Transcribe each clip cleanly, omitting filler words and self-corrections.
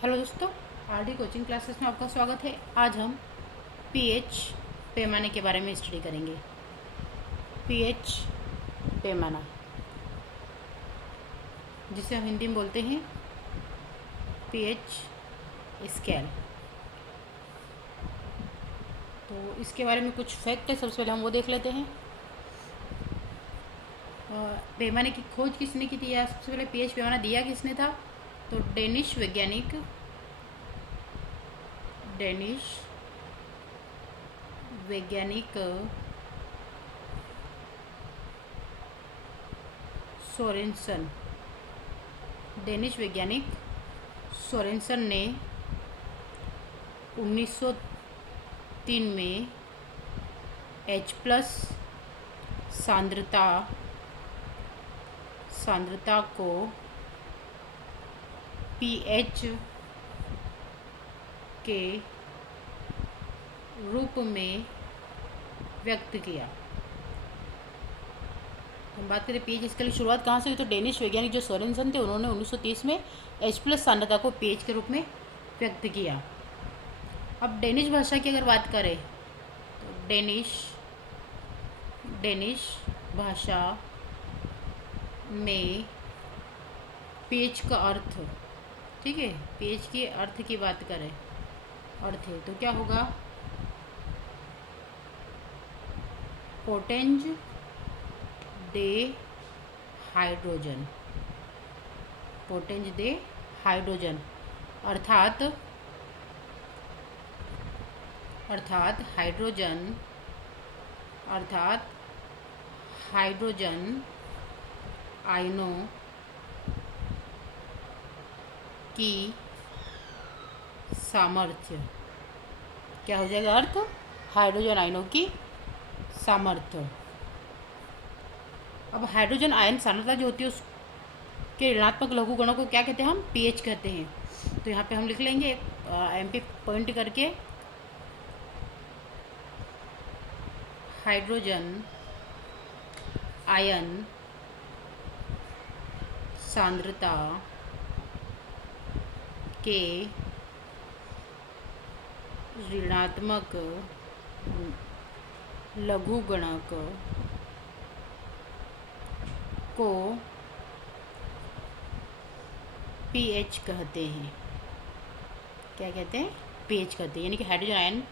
Hello दोस्तों, RD coaching classes में आपका स्वागत है। आज हम पीएच पैमाने के बारे में स्टडी करेंगे। पीएच पैमाना, जिसे हम हिंदी में बोलते हैं पीएच स्केल। तो इसके बारे में कुछ फैक्ट है, सबसे पहले हम वो देख लेते हैं। पैमाने की खोज किसने की थी, या सबसे पहले पीएच पैमाना दिया किसने था? तो डेनिश वैज्ञानिक सोरेनसन डेनिश वैज्ञानिक सोरेनसन ने 1903 में H प्लस सांद्रता को pH के रूप में व्यक्त किया। हम बात करें पीएच स्केल की शुरुआत कहाँ से हुई, तो डेनिश वैज्ञानिक जो सोरेनसन थे, उन्होंने 1930 में H प्लस सांद्रता को पीएच के रूप में व्यक्त किया। अब डेनिश भाषा की अगर बात करें तो डेनिश भाषा में पीएच का अर्थ, ठीक है, पीएच के अर्थ की बात करें, अर्थ है तो क्या होगा? पोटेंज दे हाइड्रोजन, पोटेंज दे हाइड्रोजन अर्थात हाइड्रोजन आयनों की सामर्थ्य। क्या हो जाएगा अर्थ? हाइड्रोजन आयनों की सामर्थ्य। अब हाइड्रोजन आयन सांद्रता जो होती है उसके ऋणात्मक लघु गणों को क्या कहते हैं? हम पीएच कहते हैं। तो यहाँ पे हम लिख लेंगे एमपी पॉइंट करके, हाइड्रोजन आयन सांद्रता के ऋणात्मक लघुगणक को पीएच कहते हैं। क्या कहते हैं? पीएच कहते हैं। यानी कि हाइड्रोजन आयन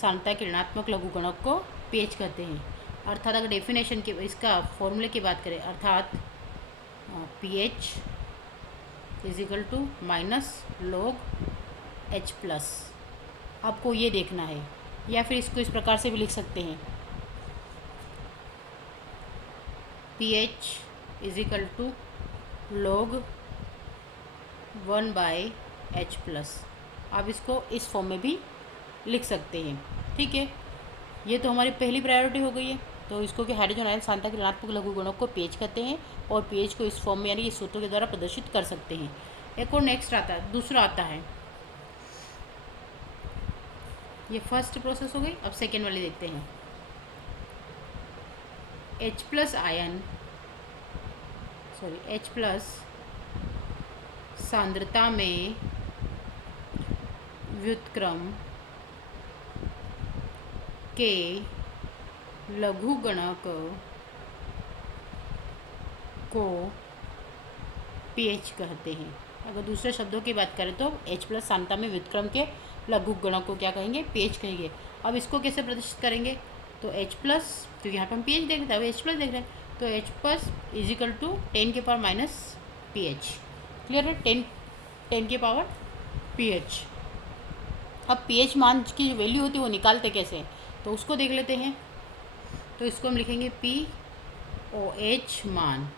सांद्रता के ऋणात्मक लघुगणक को पीएच कहते हैं। अर्थात अगर डेफिनेशन की, इसका फॉर्मूले की बात करें, अर्थात pH is equal to minus log H plus. आपको ये देखना है, या फिर इसको इस प्रकार से भी लिख सकते हैं, pH is equal to log 1/H plus. आप इसको इस फॉर्म में भी लिख सकते हैं, ठीक है। ये तो हमारी पहली प्रायोरिटी हो गई है। तो इसको कि हाइड्रोजन आयन सांद्रता के ऋणात्मक लघुगणों को पीएच कहते हैं, और पीएच को इस फॉर्म में यानी कि सूत्रों के द्वारा प्रदर्शित कर सकते हैं। एक और नेक्स्ट आता है, दूसरा आता है, ये फर्स्ट प्रोसेस हो गई। अब सेकेंड वाली देखते हैं। H प्लस सांद्रता में व्युत्क्रम के लघुगणक को पीएच कहते हैं। अगर दूसरे शब्दों की बात करें तो H प्लस सांद्रता में व्युत्क्रम के लघुगणक को क्या कहेंगे? पीएच कहेंगे। अब इसको कैसे प्रदर्शित करेंगे? तो H प्लस, तो यहाँ पर हम पीएच देख रहे थे, अब H प्लस देख रहे हैं, तो H plus is equal to 10 के पावर माइनस पीएच। क्लियर है? 10 के पावर पीएच। अब पीएच मान की जो वैल्यू होती है वो निकालते कैसे हैं, तो उसको देख लेते हैं। तो इसको हम लिखेंगे POH मान,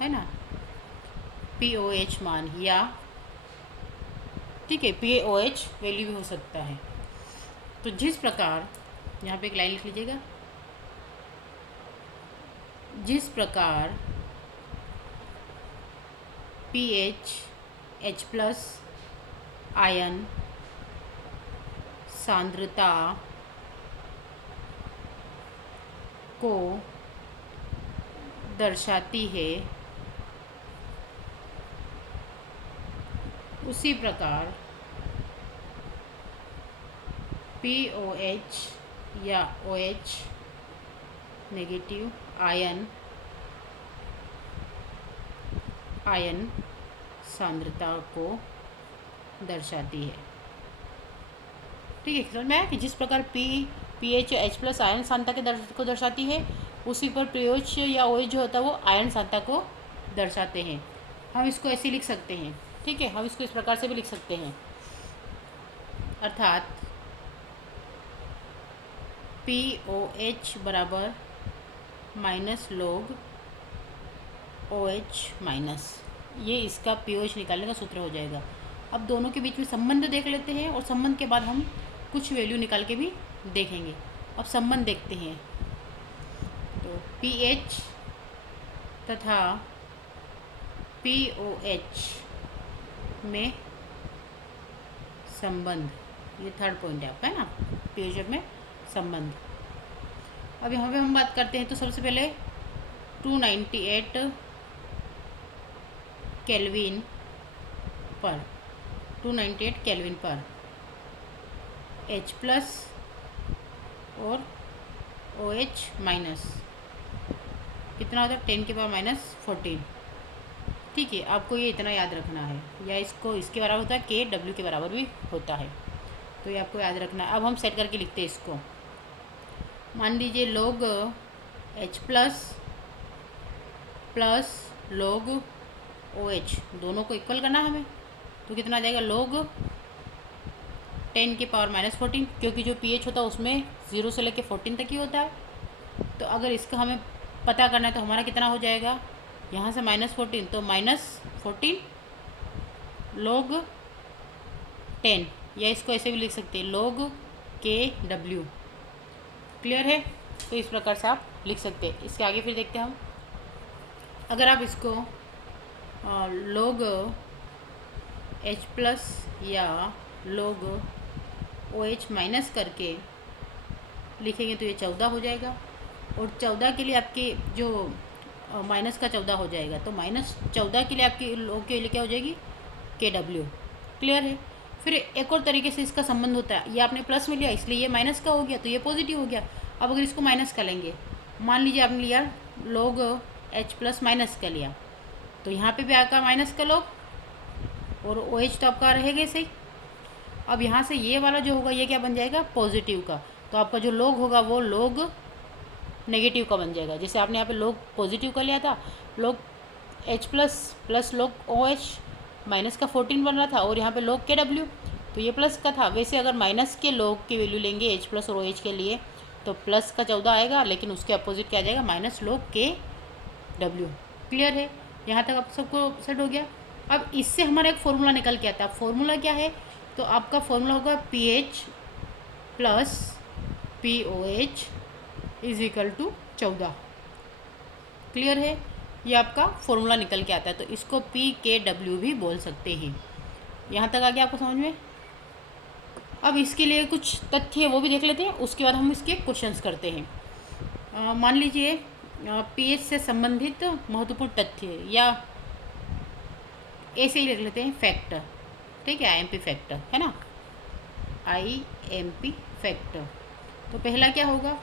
है ना, POH मान, या ठीक है POH वैल्यू भी हो सकता है। तो जिस प्रकार, यहाँ पे एक लाइन लिख लीजिएगा, जिस प्रकार पीएच H प्लस आयन सांद्रता को दर्शाती है, उसी प्रकार POH या OH नेगेटिव आयन सांद्रता को दर्शाती है। ठीक है, समझ में आया कि जिस प्रकार pH या H+ आयन सांद्रता को दर्शाती है, उसी पर POH या OH जो होता है वो आयन सांद्रता को दर्शाते हैं। हम इसको ऐसे लिख सकते हैं। ठीक है, हम इसको इस प्रकार से भी लिख सकते हैं, अर्थात POH बराबर -log OH-, ये इसका POH निकालने का सूत्र हो जाएगा। अब दोनों के बीच में संबंध देख लेते हैं और संबंध के बाद हम कुछ वैल्यू निकाल के भी देखेंगे। अब संबंध देखते हैं, तो pH तथा POH में संबंध, ये थर्ड पॉइंट है आपका, है ना, POH में संबंध। अब यहाँ पे हम बात करते हैं तो सबसे पहले 298 केल्विन पर H+ और OH- कितना होता है 10⁻⁻14। ठीक है, आपको ये इतना याद रखना है, या इसको इसके बराबर होता है KW के बराबर भी होता है, तो ये आपको याद रखना है। अब हम सेट करके लिखते हैं इसको। मान लीजिए log H+ plus log OH दोनों को इक्वल करना हमें, तो कितना आ जाएगा log 10⁻⁻14, क्योंकि जो pH होता है उसमें 0 से लेकर 14 तक ही होता है। तो अगर इसका हमें पता करना है तो हमारा कितना हो जाएगा, यहाँ से -14, तो -14 log 10, या इसको ऐसे भी लिख सकते हैं log KW। क्लियर है, तो इस प्रकार से आप लिख सकते हैं। इसके आगे फिर देखते हैं हम, अगर आप इसको log H+ या log OH- करके लिखेंगे तो ये 14 हो जाएगा, और 14 के लिए आपके जो माइनस का 14 हो जाएगा, तो -14 के लिए आपकी log के लिए क्या हो जाएगी KW। क्लियर है। फिर एक और तरीके से इसका संबंध होता है, ये आपने प्लस में लिया इसलिए ये माइनस का हो गया, तो ये पॉजिटिव हो गया। अब अगर इसको माइनस का लेंगे, मान लीजिए आपने लिया log H+ माइनस का लिया, तो यहाँ पे भी आपका माइनस का log, और OH तो आपका रहेगा सही। अब यहाँ से ये वाला जो होगा ये क्या बन जाएगा, पॉजिटिव का, तो आपका जो log होगा वो log नेगेटिव का बन जाएगा। जैसे आपने यहाँ पे log पॉजिटिव का लिया था, log H+ plus log OH- का 14 बन रहा था, और यहाँ पे log KW, तो ये प्लस का था। वैसे अगर माइनस के log की वैल्यू लेंगे H+ और OH के लिए, तो प्लस का 14 आएगा, लेकिन उसके अपोजिट क्या आ जाएगा, -log KW। क्लियर है, यहाँ तक आप सबको सेट हो गया। अब इससे हमारा एक फॉर्मूला निकल के आता है। फॉर्मूला क्या है, तो आपका फॉर्मूला होगा pH प्लस POH = 14। क्लियर है, ये आपका फॉर्मूला निकल के आता है, तो इसको PKW भी बोल सकते हैं। यहाँ तक आ गया आपको समझ में। अब इसके लिए कुछ तथ्य वो भी देख लेते हैं, उसके बाद हम इसके क्वेश्चंस करते हैं। मान लीजिए pH से संबंधित महत्वपूर्ण तथ्य, या ऐसे ही लिख लेते हैं फैक्टर। ठीक है, IMP फैक्टर है ना, IMP फैक्टर। तो पहला क्या होगा,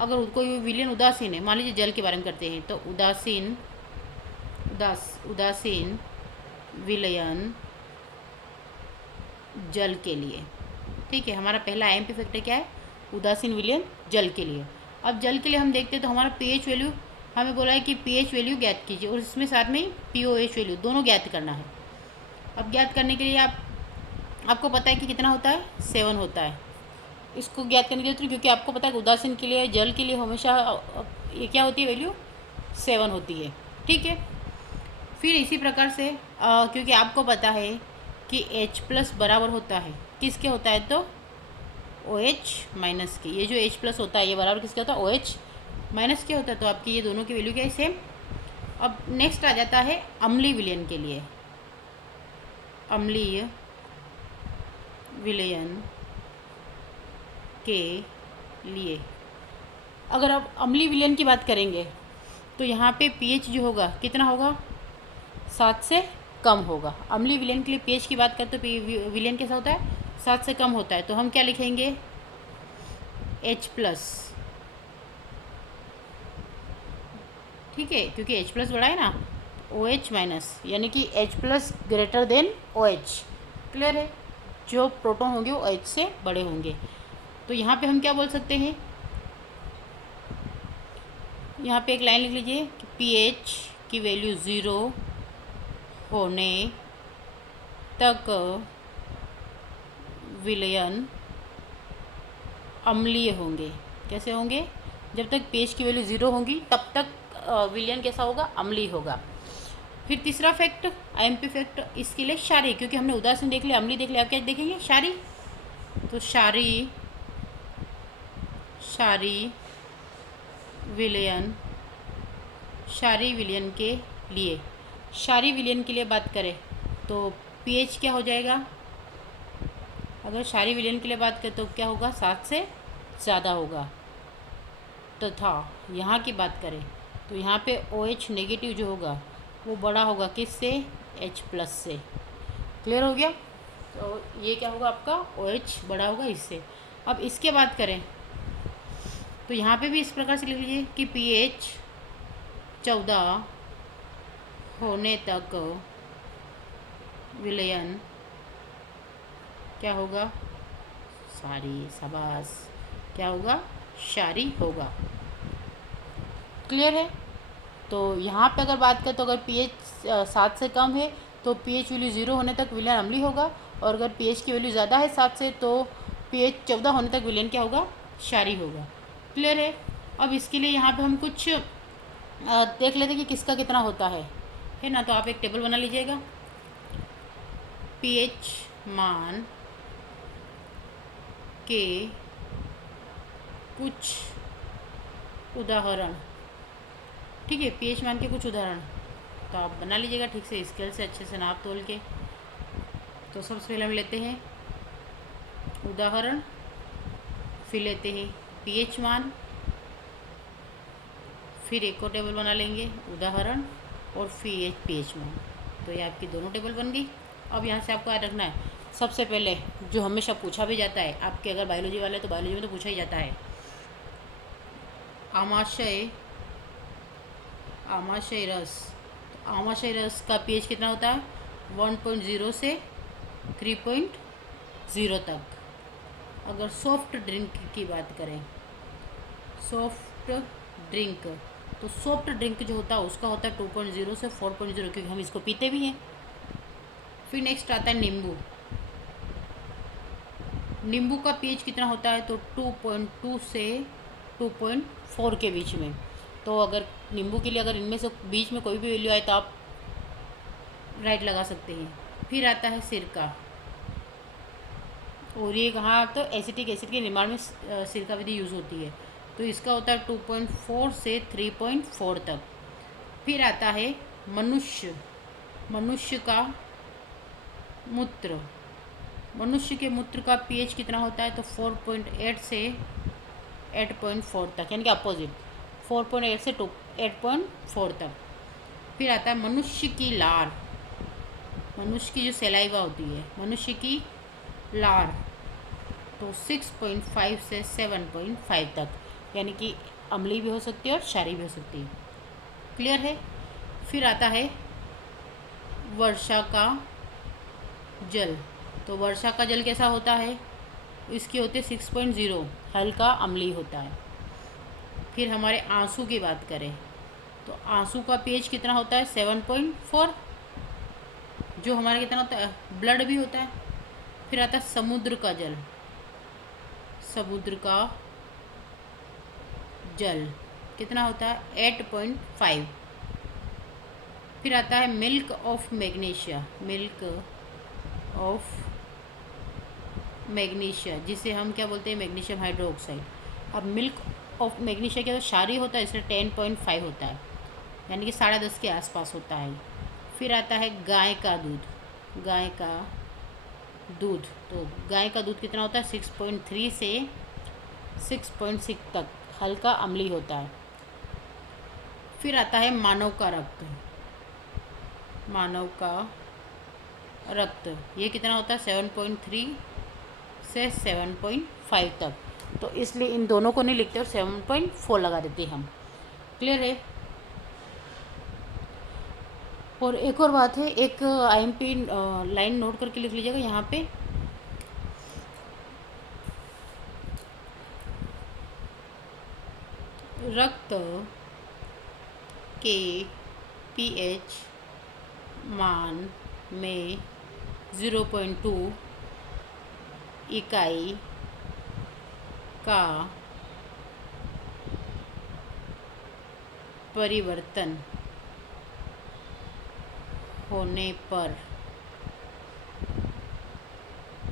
अगर कोई विलयन उदासीन है, मान लीजिए जल के बारे में करते हैं, तो उदासीन विलयन जल के लिए। ठीक है, हमारा पहला IMP फैक्टर क्या है, उदासीन विलयन जल के लिए। अब जल के लिए हम देखते हैं तो हमारा pH वैल्यू हमें बोला है कि pH वैल्यू ज्ञात कीजिए, और इसमें साथ में ही POH वैल्यू दोनों ज्ञात करना है। अब ज्ञात करने के लिए आपको पता है कि कितना होता है, 7 होता है। इसको ज्ञात करने की जरूरत, क्योंकि आपको पता है कि उदासीन के लिए, जल के लिए हमेशा ये क्या होती है, वैल्यू 7 होती है। ठीक है, फिर इसी प्रकार से क्योंकि आपको पता है कि H+ बराबर होता है किसके होता है, तो OH- के। ये जो H+ होता है ये बराबर किसके होता है, OH- के होता है। तो आपकी ये दोनों की वैल्यू क्या है, सेम। अब नेक्स्ट आ जाता है अम्लीय विलयन के लिए। अम्लीय विलयन के लिए अगर आप अम्लीय विलयन की बात करेंगे, तो यहाँ पे pH जो होगा कितना होगा, 7 से कम होगा। अम्लीय विलयन के लिए पीएच की बात करते तो विलयन कैसा होता है, 7 से कम होता है। तो हम क्या लिखेंगे, H+, ठीक है, क्योंकि H+ बड़ा है ना, OH-, यानी कि H+ greater than OH। Clear है, जो प्रोटॉन होंगे वो H से बड़े होंगे। तो यहाँ पे हम क्या बोल सकते हैं, यहाँ पे एक लाइन लिख लीजिए कि pH की वैल्यू 0 होने तक विलयन अम्लीय होंगे। कैसे होंगे, जब तक pH की वैल्यू 0 होंगी तब तक विलयन कैसा होगा, अम्लीय होगा। फिर तीसरा फैक्ट, IMP फैक्ट, इसके लिए क्षारीय, क्योंकि हमने उदासीन देख लिया, अम्लीय देख लिया, आप क्या देखेंगे, क्षारीय। तो क्षारीय विलयन, क्षारीय विलयन के लिए, क्षारीय विलयन के लिए बात करें तो pH क्या हो जाएगा, अगर क्षारीय विलयन के लिए बात करें तो क्या होगा, 7 से ज़्यादा होगा। तथा यहाँ की बात करें तो यहाँ पे OH नेगेटिव जो होगा वो बड़ा होगा किससे, H+ से। क्लियर हो गया। तो ये क्या होगा आपका, OH बड़ा होगा इससे। अब इसके बात करें तो यहाँ पे भी इस प्रकार से लिख लीजिए कि pH 14 होने तक विलयन क्या होगा, शाबाश, क्या होगा, क्षारीय होगा। क्लियर है। तो यहाँ पे अगर बात करें तो अगर pH 7 से कम है तो pH वैल्यू 0 होने तक विलयन अम्लीय होगा, और अगर pH की वैल्यू ज़्यादा है 7 से तो pH 14 होने तक विलयन क्या होगा, क्षारीय होगा। क्लियर है। अब इसके लिए यहाँ पे हम कुछ देख लेते हैं कि किसका कितना होता है ना। तो आप एक टेबल बना लीजिएगा, pH मान के कुछ उदाहरण, ठीक है, pH मान के कुछ उदाहरण तो आप बना लीजिएगा ठीक से, स्केल से अच्छे से नाप तोल के। तो सबसे पहले हम लेते हैं उदाहरण, फिर लेते हैं pH मान, फिर एक और टेबल बना लेंगे उदाहरण, और फिर pH मान। तो ये आपकी दोनों टेबल बन गई। अब यहाँ से आपको याद रखना है, सबसे पहले जो हमेशा पूछा भी जाता है आपके, अगर बायोलॉजी वाले तो बायोलॉजी में तो पूछा ही जाता है, आमाशय रस। तो आमाशय रस का pH कितना होता है, 1.0 से 3.0 तक। अगर सॉफ्ट ड्रिंक की बात करें, सॉफ्ट ड्रिंक, तो सॉफ्ट ड्रिंक जो होता है उसका होता है 2.0 से 4.0, क्योंकि हम इसको पीते भी हैं। फिर नेक्स्ट आता है नींबू। नींबू का pH कितना होता है, तो 2.2 से 2.4 के बीच में। तो अगर नींबू के लिए अगर इनमें से बीच में कोई भी वैल्यू आए तो आप राइट लगा सकते हैं। फिर आता है सिरका, और ये कहाँ, तो एसिटिक एसिड के निर्माण में सिरका विधि यूज़ होती है। तो इसका होता है 2.4 से 3.4 तक। फिर आता है मनुष्य का मूत्र। मनुष्य के मूत्र का pH कितना होता है, तो 4.8 से 8.4 तक, यानी कि अपोजिट, 4.8 से 8.4 तक। फिर आता है मनुष्य की लार, मनुष्य की जो सलाइवा होती है, मनुष्य की लार, तो 6.5 से 7.5 तक, यानी कि अम्लीय भी हो सकती है और क्षारीय भी हो सकती है। क्लियर है। फिर आता है वर्षा का जल। तो वर्षा का जल कैसा होता है, इसकी होती है 6.0, हल्का अम्लीय होता है। फिर हमारे आंसू की बात करें तो आंसू का pH कितना होता है, 7.4, जो हमारे कितना होता है, ब्लड भी होता है। फिर आता है समुद्र का जल, समुद्र का जल कितना होता है, 8.5। फिर आता है milk of magnesia, milk of magnesia, जिसे हम क्या बोलते हैं, मैग्नीशियम हाइड्रोक्साइड। अब मिल्क ऑफ मैग्नीशिया क्या, तो क्षारीय होता है, इसलिए 10.5 होता है, यानी कि 10.5 के आसपास होता है। फिर आता है गाय का दूध, गाय का दूध, तो गाय का दूध कितना होता है, 6.3 से 6.6 तक, हल्का अम्लीय होता है। फिर आता है मानव का रक्त, मानव का रक्त, ये कितना होता है 7.3 से 7.5 तक, तो इसलिए इन दोनों को नहीं लिखते और 7.4 लगा देते हम। क्लियर है। और एक और बात है, एक आईएमपी लाइन नोट करके लिख लीजिएगा यहाँ पे, रक्त के पीएच मान में 0.2 इकाई का परिवर्तन होने पर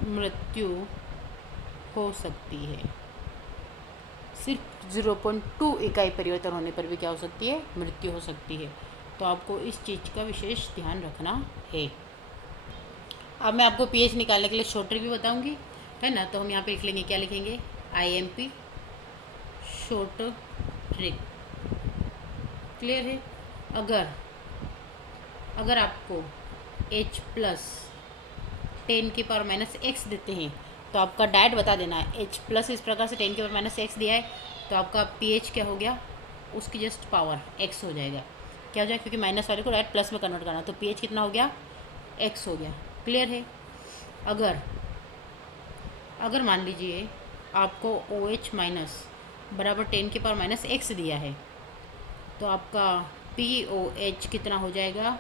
मृत्यु हो सकती है। सिर्फ 0.2 इकाई परिवर्तन होने पर भी क्या हो सकती है, मृत्यु हो सकती है। तो आपको इस चीज़ का विशेष ध्यान रखना है। अब मैं आपको पीएच निकालने के लिए शॉर्ट ट्रिक भी बताऊंगी, है ना। तो हम यहाँ पे लिख लेंगे, क्या लिखेंगे, आईएमपी शॉर्ट ट्रिक। क्लियर है। अगर आपको H प्लस 10⁻⁻x देते हैं तो आपका डायट बता देना है। H प्लस इस प्रकार से 10⁻⁻x दिया है तो आपका pH क्या हो गया, उसकी जस्ट पावर x हो जाएगा। क्या हो जाएगा, क्योंकि माइनस वाले को डायरेक्ट प्लस में कन्वर्ट करना, तो pH कितना हो गया, x हो गया। क्लियर है। अगर मान लीजिए आपको OH माइनस बराबर 10⁻⁻x दिया है तो आपका POH कितना हो जाएगा,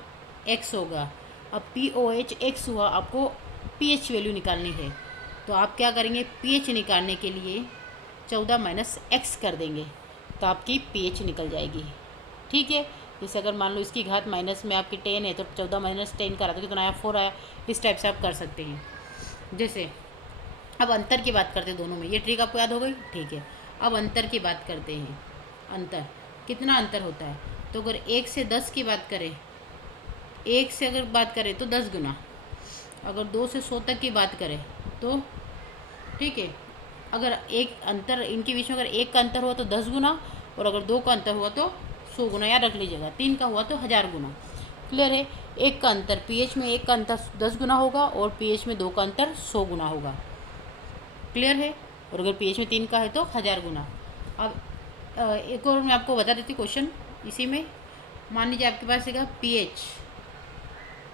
x होगा। अब POH x हुआ, आपको pH वैल्यू निकालनी है, तो आप क्या करेंगे, pH निकालने के लिए 14 - x कर देंगे तो आपकी pH निकल जाएगी। ठीक है। जैसे अगर मान लो इसकी घात माइनस में आपकी 10 है तो 14 - 10 करा तो कितना आया, 4 आया। इस टाइप से आप कर सकते हैं। जैसे अब अंतर की बात करते हैं दोनों में, ये ट्रिक आपको याद हो गई। ठीक है। अब अंतर की बात करते हैं। अंतर कितना अंतर होता है, तो अगर 1 से 10 की बात करें, 1 से अगर बात करें तो 10 गुना, अगर 2 से 100 तक की बात करें तो, ठीक है, अगर एक अंतर इनके बीच में अगर 1 का अंतर हुआ तो 10 गुना, और अगर 2 का अंतर हुआ तो 100 गुना, याद रख लीजिएगा। 3 का हुआ तो 1000 गुना। क्लियर है। 1 का अंतर pH में 1 का अंतर 10 गुना होगा और pH में 2 का अंतर 100 गुना होगा। क्लियर है। और अगर pH में 3 का है तो 1000 गुना। अब एक और मैं आपको बता देती क्वेश्चन इसी में। मान लीजिए आपके पास है pH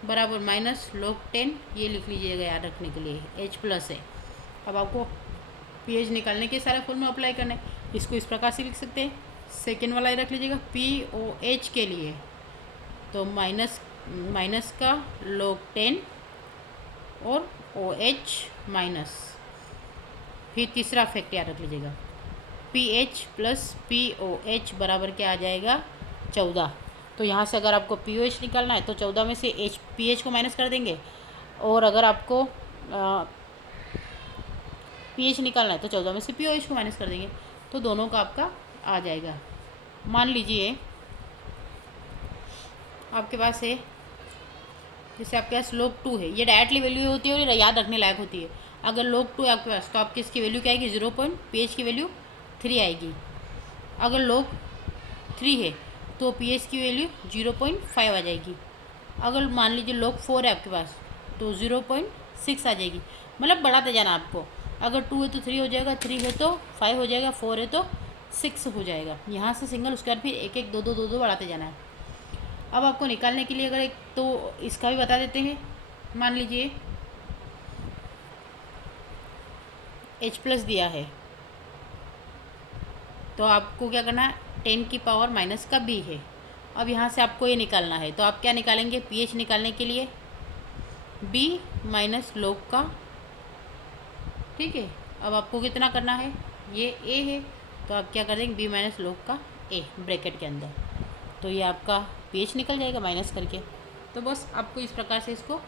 बराबर -log10, ये लिख लीजिएगा याद रखने के लिए, H प्लस है। अब आपको pH निकालने के सारे फॉर्मूला अप्लाई करना है। इसको इस प्रकार से लिख सकते हैं, सेकेंड वाला ही रख लीजिएगा, POH के लिए तो माइनस का log10 और OH माइनस, फिर तीसरा फैक्ट याद रख लीजिएगा, pH प्लस POH बराबर क्या आ जाएगा, 14। तो यहाँ से अगर आपको POH निकालना है तो 14 में से pH को माइनस कर देंगे, और अगर आपको pH निकालना है तो 14 में से POH को माइनस कर देंगे, तो दोनों का आपका आ जाएगा। मान लीजिए आपके पास है, जैसे आपके पास log 2 है, ये डायरेक्टली वैल्यू होती है और याद रखने लायक होती है। अगर log 2 है आपके पास तो आपकी इसकी वैल्यू क्या आएगी, 0 pH की वैल्यू 3 आएगी। अगर log 3 है तो pH की वैल्यू 0.5 आ जाएगी। अगर मान लीजिए log 4 है आपके पास तो 0.6 आ जाएगी। मतलब बढ़ाते जाना आपको, अगर 2 है तो 3 हो जाएगा, 3 है तो 5 हो जाएगा, 4 है तो 6 हो जाएगा। यहाँ से सिंगल, उसके बाद फिर 1 1 2 2 2 2 बढ़ाते जाना है। अब आपको निकालने के लिए अगर एक तो इसका भी बता देते हैं। मान लीजिए H प्लस दिया है तो आपको क्या करना है, 10 की पावर माइनस का B है। अब यहाँ से आपको ये निकालना है तो आप क्या निकालेंगे, pH निकालने के लिए B माइनस log का। ठीक है। अब आपको कितना करना है, ये A है तो आप क्या कर देंगे, B माइनस log का A ब्रैकेट के अंदर, तो ये आपका pH निकल जाएगा माइनस करके। तो बस आपको इस प्रकार से इसको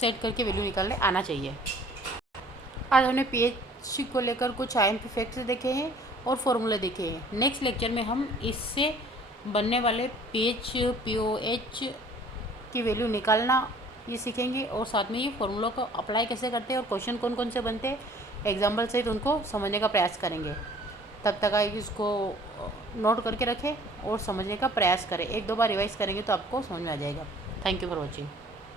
सेट करके वैल्यू निकालने आना चाहिए। आज हमने pH को लेकर कुछ आईएमपी फैक्ट्स देखे हैं और फॉर्मूले देखे हैं। नेक्स्ट लेक्चर में हम इससे बनने वाले pH POH की वैल्यू निकालना ये सीखेंगे, और साथ में ये फॉर्मूलों को अप्लाई कैसे करते हैं और क्वेश्चन कौन कौन से बनते हैं एग्जाम्पल सहित उनको समझने का प्रयास करेंगे। तब तक आप इसको नोट करके रखें और समझने का प्रयास करें। 1-2 बार रिवाइज करेंगे तो आपको समझ में आ जाएगा। Thank you for watching.